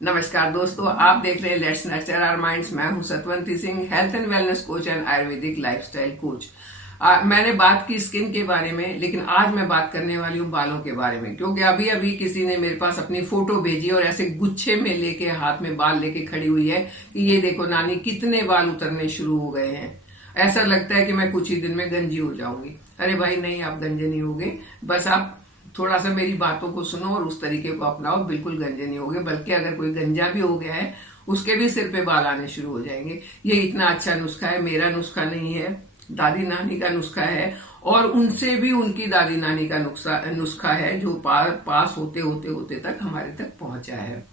नमस्कार दोस्तों, आप देख रहे हैं लेट्स नर्चर आवर माइंड्स। मैं हूं Satwanti Singh, health and wellness coach and Ayurvedic lifestyle coach. मैंने बात की स्किन के बारे में, लेकिन आज मैं बात करने वाली हूं बालों के बारे में, क्योंकि अभी अभी किसी ने मेरे पास अपनी फोटो भेजी और ऐसे गुच्छे में लेके हाथ में बाल लेके खड़ी हुई है कि ये देखो नानी, कितने बाल उतरने शुरू हो गए हैं। ऐसा लगता है कि मैं कुछ ही दिन में गंजी हो जाऊंगी। अरे भाई नहीं, आप गंजे नहीं होगे, बस आप थोड़ा सा मेरी बातों को सुनो और उस तरीके को अपनाओ, बिल्कुल गंजे नहीं होगे। बल्कि अगर कोई गंजा भी हो गया है, उसके भी सिर पे बाल आने शुरू हो जाएंगे। ये इतना अच्छा नुस्खा है, मेरा नुस्खा नहीं है, दादी नानी का नुस्खा है, और उनसे भी उनकी दादी नानी का नुस्खा है, जो पास होते होते होते तक हमारे तक पहुंचा है।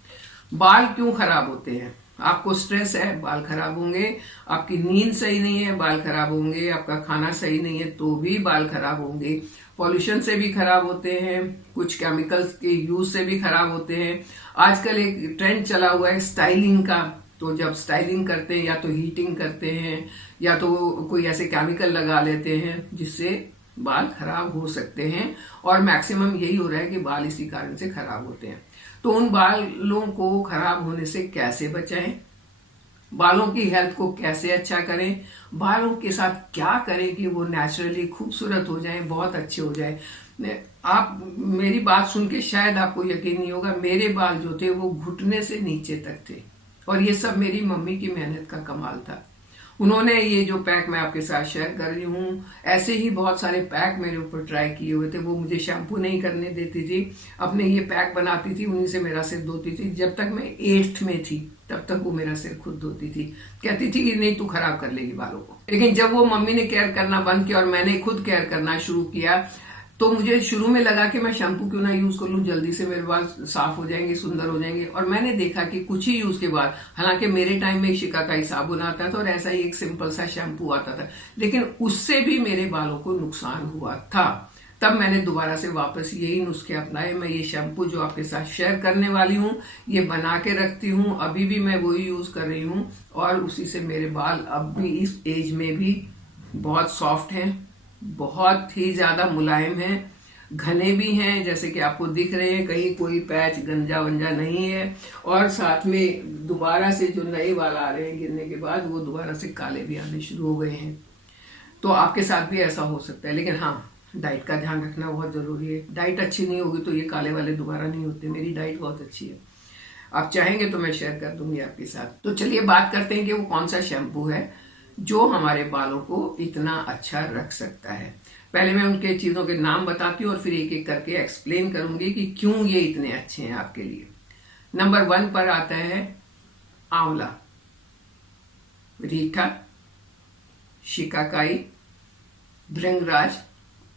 बाल क्यों खराब होते हैं? आपको स्ट्रेस है, बाल खराब होंगे। आपकी नींद सही नहीं है, बाल खराब होंगे। आपका खाना सही नहीं है तो भी बाल खराब होंगे। पॉल्यूशन से भी खराब होते हैं, कुछ केमिकल्स के यूज से भी खराब होते हैं। आजकल एक ट्रेंड चला हुआ है स्टाइलिंग का, तो जब स्टाइलिंग करते हैं या तो हीटिंग करते हैं या तो कोई ऐसे केमिकल लगा लेते हैं जिससे बाल खराब हो सकते हैं। और मैक्सिमम यही हो रहा है कि बाल इसी कारण से खराब होते हैं। तो उन बालों को खराब होने से कैसे बचाएं, बालों की हेल्थ को कैसे अच्छा करें, बालों के साथ क्या करें कि वो नेचुरली खूबसूरत हो जाएं, बहुत अच्छे हो जाएं। आप मेरी बात सुन के शायद आपको यकीन नहीं होगा, मेरे बाल जो थे वो घुटने से नीचे तक थे, और ये सब मेरी मम्मी की मेहनत का कमाल था। उन्होंने ये जो पैक मैं आपके साथ शेयर कर रही हूँ, ऐसे ही बहुत सारे पैक मेरे ऊपर ट्राई किए हुए थे। वो मुझे शैम्पू नहीं करने देती थी, अपने ये पैक बनाती थी, उन्हीं से मेरा सिर धोती थी। जब तक मैं 8th में थी तब तक वो मेरा सिर खुद धोती थी। कहती थी कि नहीं, तू खराब कर लेगी बालों को। लेकिन जब वो मम्मी ने केयर करना बंद किया और मैंने खुद केयर करना शुरू किया, तो मुझे शुरू में लगा कि मैं शैम्पू क्यों ना यूज कर लूं, जल्दी से मेरे बाल साफ हो जाएंगे, सुंदर हो जाएंगे। और मैंने देखा कि कुछ ही यूज के बाद, हालांकि मेरे टाइम में शिकाकाई साबुन आता था और ऐसा ही एक सिंपल सा शैम्पू आता था, लेकिन उससे भी मेरे बालों को नुकसान हुआ था। तब मैंने दोबारा से वापस यही नुस्खे अपनाए। मैं ये शैम्पू जो आपके साथ शेयर करने वाली हूँ, ये बना के रखती हूँ, अभी भी मैं वही यूज कर रही हूँ, और उसी से मेरे बाल अब भी इस एज में भी बहुत सॉफ्ट हैं, बहुत ही ज्यादा मुलायम हैं, घने भी हैं, जैसे कि आपको दिख रहे हैं, कहीं कोई पैच गंजा वंजा नहीं है। और साथ में दोबारा से जो नए बाल आ रहे हैं गिरने के बाद, वो दोबारा से काले भी आने शुरू हो गए हैं। तो आपके साथ भी ऐसा हो सकता है, लेकिन हाँ, डाइट का ध्यान रखना बहुत जरूरी है। डाइट अच्छी नहीं होगी तो ये काले वाले दोबारा नहीं होते। मेरी डाइट बहुत अच्छी है, आप चाहेंगे तो मैं शेयर कर दूंगी आपके साथ। तो चलिए बात करते हैं कि वो कौन सा शैम्पू है जो हमारे बालों को इतना अच्छा रख सकता है। पहले मैं उनके चीजों के नाम बताती हूँ और फिर एक एक करके एक्सप्लेन करूंगी कि क्यों ये इतने अच्छे हैं आपके लिए। नंबर 1 पर आता है आंवला, रीठा, शिकाकाई, भृंगराज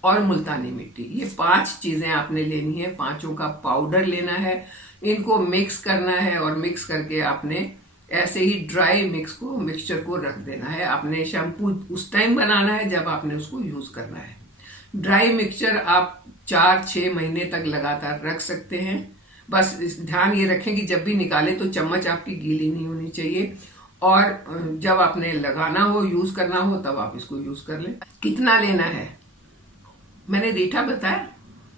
और मुल्तानी मिट्टी। ये 5 चीजें आपने लेनी है। 5 का पाउडर लेना है, इनको मिक्स करना है, और मिक्स करके आपने ऐसे ही ड्राई मिक्सचर को रख देना है। आपने शैम्पू उस टाइम बनाना है जब आपने उसको यूज करना है। ड्राई मिक्सचर आप 4-6 महीने तक लगातार रख सकते हैं। बस ध्यान ये रखें कि जब भी निकाले तो चम्मच आपकी गीली नहीं होनी चाहिए, और जब आपने लगाना हो, यूज करना हो, तब आप इसको यूज कर लें। कितना लेना है? मैंने रीठा बताया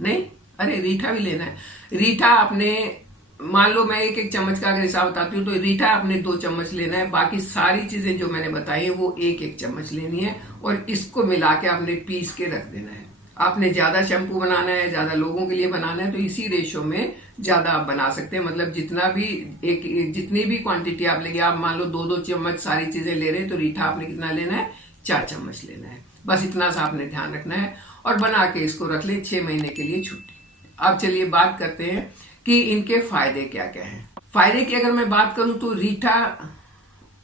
नहीं? अरे रीठा भी लेना है। रीठा आपने, मान लो मैं 1-1 चम्मच का अगर हिसाब बताती हूँ, तो रीठा आपने 2 चम्मच लेना है। बाकी सारी चीजें जो मैंने बताई है वो 1-1 चम्मच लेनी है, और इसको मिला के आपने पीस के रख देना है। आपने ज्यादा शैम्पू बनाना है, ज्यादा लोगों के लिए बनाना है, तो इसी रेशो में ज्यादा आप बना सकते हैं। मतलब जितनी भी क्वांटिटी आप लेंगे, आप मान लो 2-2 चम्मच सारी चीजें ले रहे हैं, तो रीठा आपने कितना लेना है? 4 चम्मच लेना है। बस इतना सा आपने ध्यान रखना है, और बना के इसको रख ले 6 महीने के लिए छुट्टी। अब चलिए बात करते हैं कि इनके फायदे क्या क्या हैं। फायदे की अगर मैं बात करूं तो रीठा,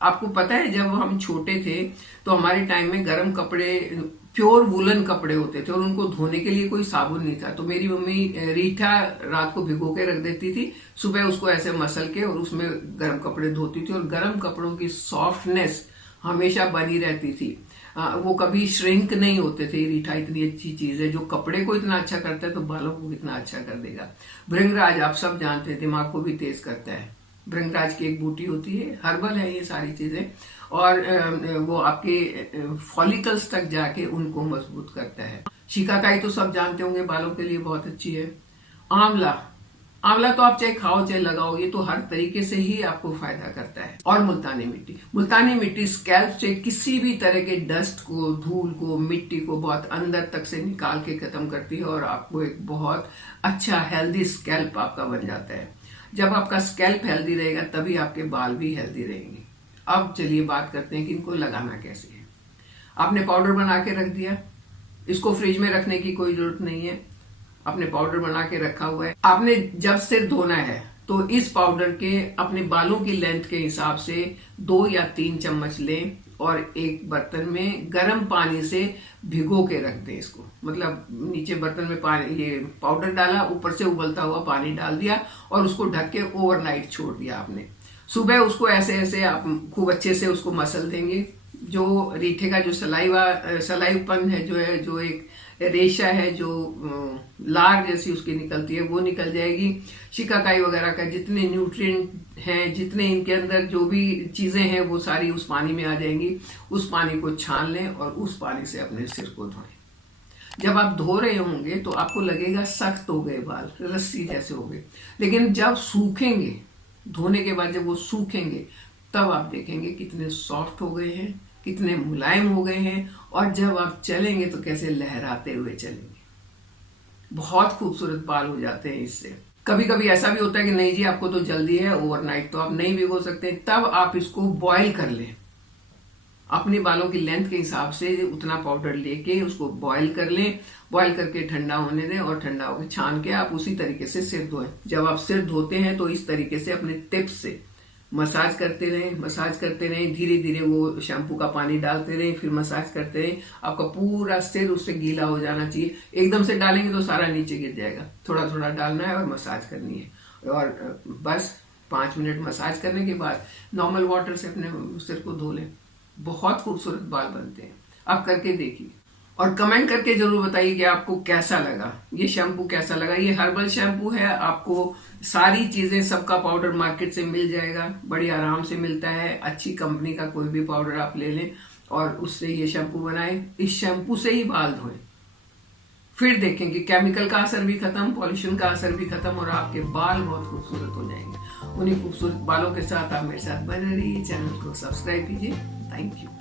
आपको पता है जब हम छोटे थे तो हमारे टाइम में गर्म कपड़े प्योर वुलन कपड़े होते थे, और उनको धोने के लिए कोई साबुन नहीं था। तो मेरी मम्मी रीठा रात को भिगो के रख देती थी, सुबह उसको ऐसे मसल के और उसमें गर्म कपड़े धोती थी, और गर्म कपड़ों की सॉफ्टनेस हमेशा बनी रहती थी। वो कभी श्रिंक नहीं होते थे। रीठा इतनी अच्छी चीज है, जो कपड़े को इतना अच्छा करता है तो बालों को कितना अच्छा कर देगा। भृंगराज आप सब जानते हैं, दिमाग को भी तेज करता है। भृंगराज की एक बूटी होती है, हर्बल है ये सारी चीजें, और वो आपके फॉलिकल्स तक जाके उनको मजबूत करता है। शिकाकाई तो सब जानते होंगे, बालों के लिए बहुत अच्छी है। आंवला, आंवला तो आप चाहे खाओ चाहे लगाओ, ये तो हर तरीके से ही आपको फायदा करता है। और मुल्तानी मिट्टी स्कैल्प से किसी भी तरह के डस्ट को, धूल को, मिट्टी को बहुत अंदर तक से निकाल के खत्म करती है और आपको एक बहुत अच्छा हेल्दी स्कैल्प आपका बन जाता है। जब आपका स्कैल्प हेल्दी रहेगा तभी आपके बाल भी हेल्दी रहेंगे। अब चलिए बात करते हैं कि इनको लगाना कैसे है। आपने पाउडर बना के रख दिया, इसको फ्रिज में रखने की कोई जरूरत नहीं है। आपने पाउडर बना के रखा हुआ है, आपने जब सिर धोना है तो इस पाउडर के अपने बालों की लेंथ के हिसाब से 2 या 3 चम्मच लें और एक बर्तन में गर्म पानी से भिगो के रख दें इसको। मतलब नीचे बर्तन में पानी, ये पाउडर डाला, ऊपर से उबलता हुआ पानी डाल दिया और उसको ढक के ओवरनाइट छोड़ दिया आपने। सुबह उसको ऐसे ऐसे आप खूब अच्छे से उसको मसल देंगे। जो रीठे का जो सलाईपन है, जो एक रेशा है, जो लार जैसी उसकी निकलती है, वो निकल जाएगी। शिकाकाई वगैरह का जितने न्यूट्रिएंट हैं, जितने इनके अंदर जो भी चीजें हैं, वो सारी उस पानी में आ जाएंगी। उस पानी को छान लें और उस पानी से अपने सिर को धोएं। जब आप धो रहे होंगे तो आपको लगेगा सख्त हो गए बाल, रस्सी जैसे हो गए, लेकिन जब सूखेंगे, धोने के बाद जब वो सूखेंगे, तब आप देखेंगे कितने सॉफ्ट हो गए हैं, कितने मुलायम हो गए हैं। और जब आप चलेंगे तो कैसे लहराते हुए चलेंगे। बहुत खूबसूरत बाल हो जाते हैं इससे। कभी कभी ऐसा भी होता है कि नहीं जी आपको तो जल्दी है, ओवरनाइट तो आप नहीं भिगो सकते, तब आप इसको बॉईल कर लें। अपने बालों की लेंथ के हिसाब से उतना पाउडर लेके उसको बॉईल कर लें। बॉईल करके ठंडा होने दें और ठंडा होकर छान के आप उसी तरीके से सिर धोएं। जब आप सिर धोते हैं तो इस तरीके से अपने टिप्स से मसाज करते रहें, धीरे धीरे वो शैम्पू का पानी डालते रहें, फिर मसाज करते रहें। आपका पूरा सिर उससे गीला हो जाना चाहिए। एकदम से डालेंगे तो सारा नीचे गिर जाएगा। थोड़ा थोड़ा डालना है और मसाज करनी है। और बस 5 मिनट मसाज करने के बाद नॉर्मल वाटर से अपने सिर को धो लें। बहुत खूबसूरत बाल बनते हैं। आप करके देखिए और कमेंट करके जरूर बताइए कि आपको कैसा लगा, ये शैम्पू कैसा लगा। ये हर्बल शैम्पू है, आपको सारी चीजें, सबका पाउडर मार्केट से मिल जाएगा, बड़ी आराम से मिलता है। अच्छी कंपनी का कोई भी पाउडर आप ले लें और उससे ये शैम्पू बनाएं। इस शैम्पू से ही बाल धोएं, फिर देखें कि केमिकल का असर भी खत्म, पॉल्यूशन का असर भी खत्म और आपके बाल बहुत खूबसूरत हो जाएंगे। उन्हीं खूबसूरत बालों के साथ आप मेरे साथ बने रहिए। चैनल को सब्सक्राइब कीजिए। Thank you.